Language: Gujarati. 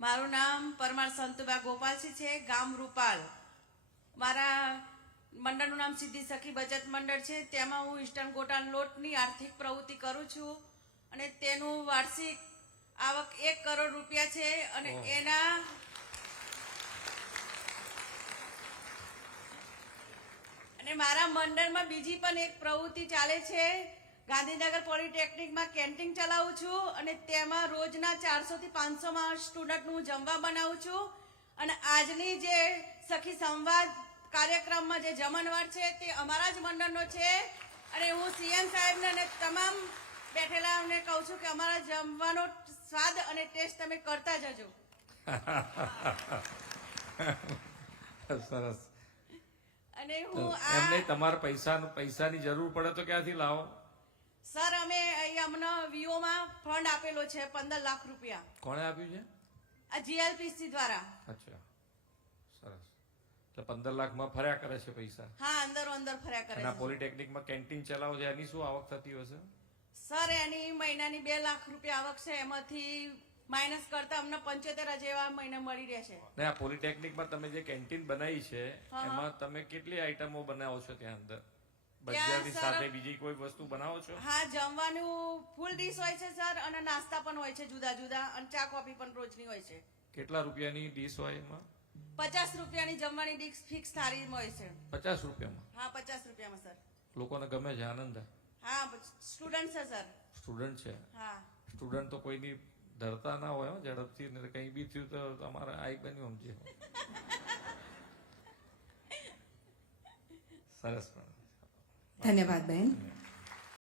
મારું નામ પરમાર સંતુબા ગોપાલસિંહ છે ગામ રૂપાલ. મારા મંડળનું નામ સિદ્ધિ સખી બચત મંડળ છે. તેમાં હું ઇસ્ટર્ન ગોટાન લોટની આર્થિક પ્રવૃત્તિ કરું છું અને તેનું વાર્ષિક આવક એક કરોડ રૂપિયા છે અને એના અને મારા મંડળમાં બીજી પણ એક પ્રવૃત્તિ ચાલે છે ગાંધીનગર પોલિટેકનિકમાં કેન્ટીન ચલાવું છું અને તેમાં રોજના ચારસો થી પાંચસો માં સ્ટુડન્ટનું જમવા બનાવું છું. અને આજની જે સખી સંવાદ કાર્યક્રમમાં જે જમણવાર છે તે અમારા જ મંડળનો છે. અને હું સીએમ સાહેબને અને તમામ બેઠેલા અમને કહું છું કે અમારા જમવાનો સ્વાદ અને ટેસ્ટ તમે કરતા જજો. સરસ. અને હું એમ આ નહીં તમારે પૈસા પૈસાની જરૂર પડે તો ક્યાંથી લાવો? સર અમે અમને વીઓમાં ફંડ આપેલો છે પંદર લાખ રૂપિયા. કોણે આપ્યું છે? આ જીએલપીસી દ્વારા. અચ્છા. સરસ. તો પંદર લાખમાં ફર્યા કરે છે પૈસા. હા અંદરો અંદર ફર્યા કરે છે. પોલિટેકનિકમાં કેન્ટીન ચલાવો છે એની શું આવક થતી હશે? સર એની મહિનાની બે લાખ રૂપિયા આવક છે એમાંથી માઇનસ કરતા અમને પંચોતેર જેવા મહિને મળી રહેશે ને આ પોલિટેકનિકમાં તમે જે કેન્ટીન બનાવી છે એમાં તમે કેટલી આઈટમો બનાવો છો ત્યાં અંદર? ભજીયાની સાથે બીજી કોઈ વસ્તુ બનાવો છો? હા જમવાનું ફૂલ ડીશ હોય છે સર અને નાસ્તા પણ હોય છે જુદા જુદા અને ચા કોફી પણ રોજની હોય છે. કેટલા રૂપિયાની ડીશ હોય એમાં? પચાસ રૂપિયાની જમવાની ડીશ ફિક્સ થાળી હોય છે. પચાસ રૂપિયામાં? હા પચાસ રૂપિયામાં સર લોકોને ગમે છે આનંદ? હા સ્ટુડન્ટ છે સર સ્ટુડન્ટ છે? હા. સ્ટુડન્ટ તો કોઈની ધરતા ના હોય ઝડપથી કંઈ બી થયું તો તમારે આઈ બન્યું સમજે. સરસ પણ धन्यवाद बहीण